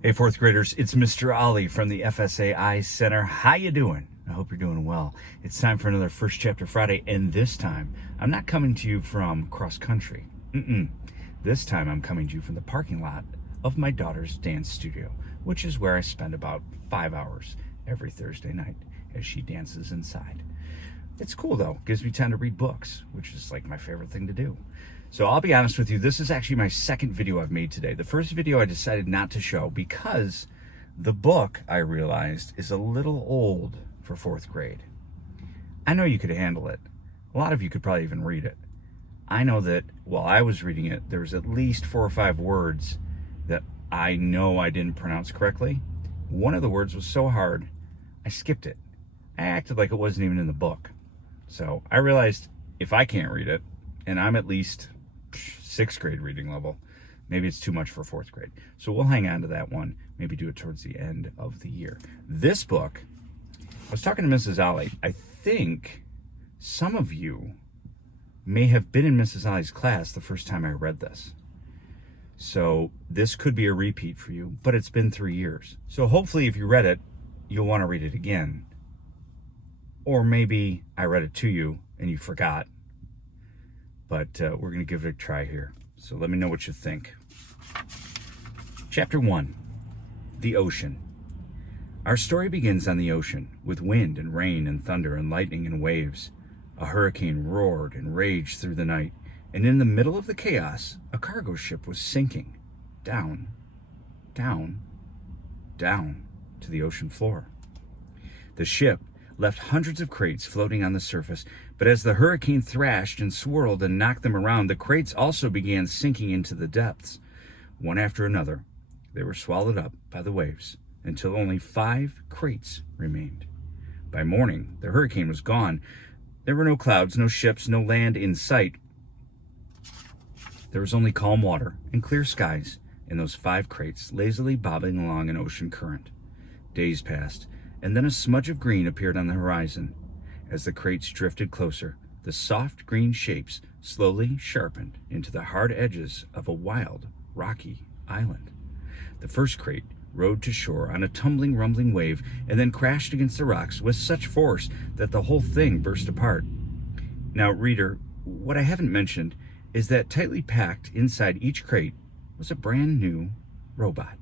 Hey, fourth graders, it's Mr. Ollie from the FSA iCenter. How you doing? I hope you're doing well. It's time for another First Chapter Friday, and this time, I'm not coming to you from cross country. This time, I'm coming to you from the parking lot of my daughter's dance studio, which is where I spend about 5 hours every Thursday night as she dances inside. It's cool though, gives me time to read books, which is like my favorite thing to do. So I'll be honest with you, this is actually my second video I've made today. The first video I decided not to show because the book, I realized, is a little old for fourth grade. I know you could handle it. A lot of you could probably even read it. I know that while I was reading it, there was at least 4 or 5 words that I know I didn't pronounce correctly. One of the words was so hard, I skipped it. I acted like it wasn't even in the book. So I realized if I can't read it, and I'm at least 6th grade reading level, maybe it's too much for 4th grade. So we'll hang on to that one, maybe do it towards the end of the year. This book, I was talking to Mrs. Ollie. I think some of you may have been in Mrs. Ollie's class the first time I read this. So this could be a repeat for you, but it's been 3 years. So hopefully if you read it, you'll want to read it again. Or maybe I read it to you and you forgot. But we're going to give it a try here. So let me know what you think. Chapter 1, The Ocean. Our story begins on the ocean, with wind and rain and thunder and lightning and waves. A hurricane roared and raged through the night, and in the middle of the chaos, a cargo ship was sinking down, down, down to the ocean floor. The ship left hundreds of crates floating on the surface, but as the hurricane thrashed and swirled and knocked them around, the crates also began sinking into the depths. One after another, they were swallowed up by the waves until only 5 crates remained. By morning, the hurricane was gone. There were no clouds, no ships, no land in sight. There was only calm water and clear skies, and those 5 crates lazily bobbing along an ocean current. Days passed, and then a smudge of green appeared on the horizon. As the crates drifted closer, the soft green shapes slowly sharpened into the hard edges of a wild, rocky island. The first crate rode to shore on a tumbling, rumbling wave and then crashed against the rocks with such force that the whole thing burst apart. Now, reader, what I haven't mentioned is that tightly packed inside each crate was a brand new robot.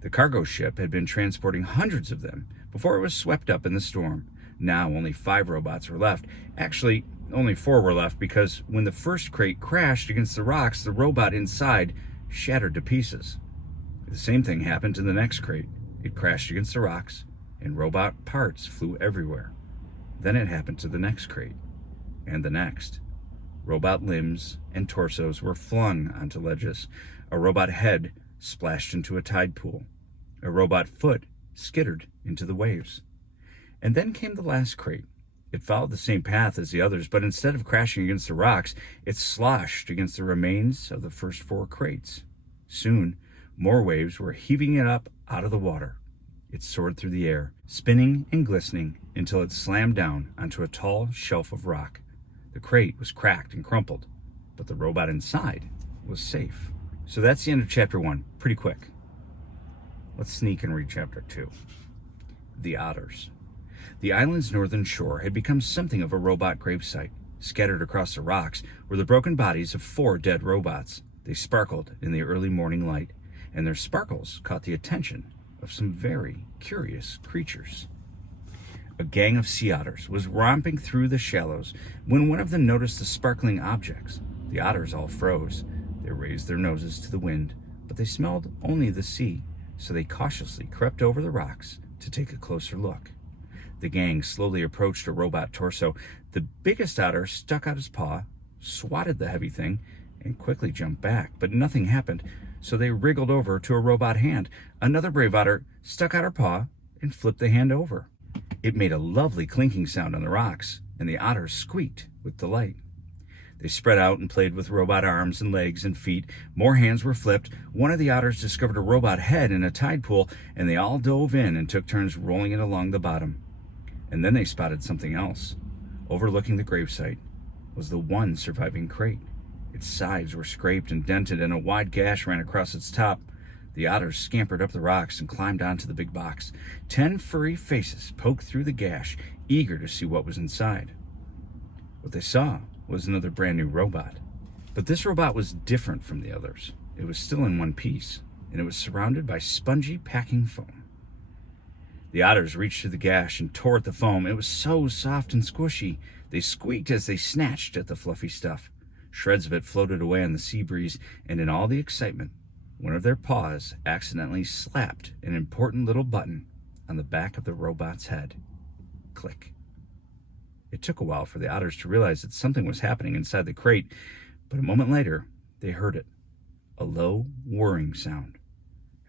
The cargo ship had been transporting hundreds of them before it was swept up in the storm. Now only 5 robots were left. Actually, only 4 were left because when the first crate crashed against the rocks, the robot inside shattered to pieces. The same thing happened to the next crate. It crashed against the rocks, and robot parts flew everywhere. Then it happened to the next crate, and the next. Robot limbs and torsos were flung onto ledges. A robot head splashed into a tide pool. A robot foot skittered into the waves. And then came the last crate. It followed the same path as the others, but instead of crashing against the rocks, it sloshed against the remains of the first 4 crates. Soon, more waves were heaving it up out of the water. It soared through the air, spinning and glistening until it slammed down onto a tall shelf of rock. The crate was cracked and crumpled, but the robot inside was safe. So that's the end of chapter 1. Pretty quick. Let's sneak and read chapter 2. The Otters. The island's northern shore had become something of a robot gravesite. Scattered across the rocks were the broken bodies of 4 dead robots. They sparkled in the early morning light, and their sparkles caught the attention of some very curious creatures. A gang of sea otters was romping through the shallows when one of them noticed the sparkling objects. The otters all froze. They raised their noses to the wind, but they smelled only the sea, so they cautiously crept over the rocks to take a closer look. The gang slowly approached a robot torso. The biggest otter stuck out his paw, swatted the heavy thing, and quickly jumped back, but nothing happened, so they wriggled over to a robot hand. Another brave otter stuck out her paw and flipped the hand over. It made a lovely clinking sound on the rocks, and the otters squeaked with delight. They spread out and played with robot arms and legs and feet. More hands were flipped. One of the otters discovered a robot head in a tide pool, and they all dove in and took turns rolling it along the bottom. And then they spotted something else. Overlooking the gravesite was the one surviving crate. Its sides were scraped and dented, and a wide gash ran across its top. The otters scampered up the rocks and climbed onto the big box. 10 furry faces poked through the gash, eager to see what was inside. What they saw was another brand new robot. But this robot was different from the others. It was still in one piece, and it was surrounded by spongy packing foam. The otters reached through the gash and tore at the foam. It was so soft and squishy. They squeaked as they snatched at the fluffy stuff. Shreds of it floated away on the sea breeze, and in all the excitement, one of their paws accidentally slapped an important little button on the back of the robot's head. Click. It took a while for the otters to realize that something was happening inside the crate, but a moment later, they heard it. A low, whirring sound.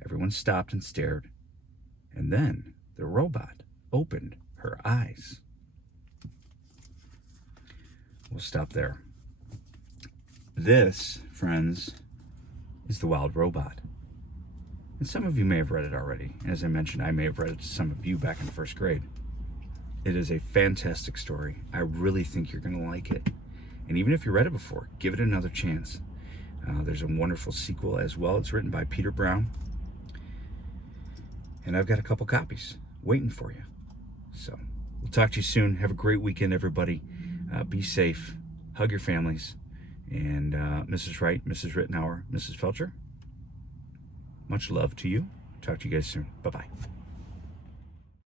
Everyone stopped and stared, and then the robot opened her eyes. We'll stop there. This, friends, is The Wild Robot. And some of you may have read it already. As I mentioned, I may have read it to some of you back in first grade. It is a fantastic story. I really think you're going to like it. And even if you read it before, give it another chance. There's a wonderful sequel as well. It's written by Peter Brown. And I've got a couple copies waiting for you. So we'll talk to you soon. Have a great weekend, everybody. Be safe. Hug your families. And Mrs. Wright, Mrs. Rittenauer, Mrs. Felcher, much love to you. Talk to you guys soon. Bye-bye.